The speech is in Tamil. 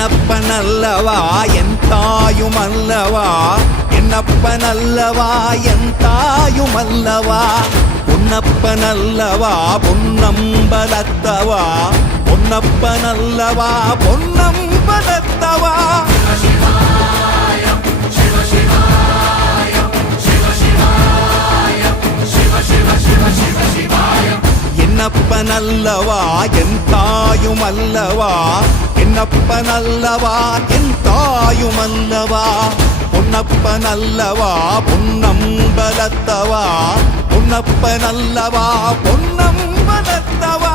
என்னப்பனல்லவா என் தாயுமல்லவா, என்னப்பனல்லவா என் தாயுமல்லவா, பொன்னப்பனல்லவா பொன்னம்பலத்தவா, பொன்னப்பனல்லவா பொன்னம்பலத்தவா. என்னப்பனல்லவா என் தாயுமல்லவா, என்னப்பனல்லவா என் தாயுமல்லவா, பொன்னப்பனல்லவா பொன்னம்பலத்தவா, பொன்னப்பனல்லவா பொன்னம்பலத்தவா.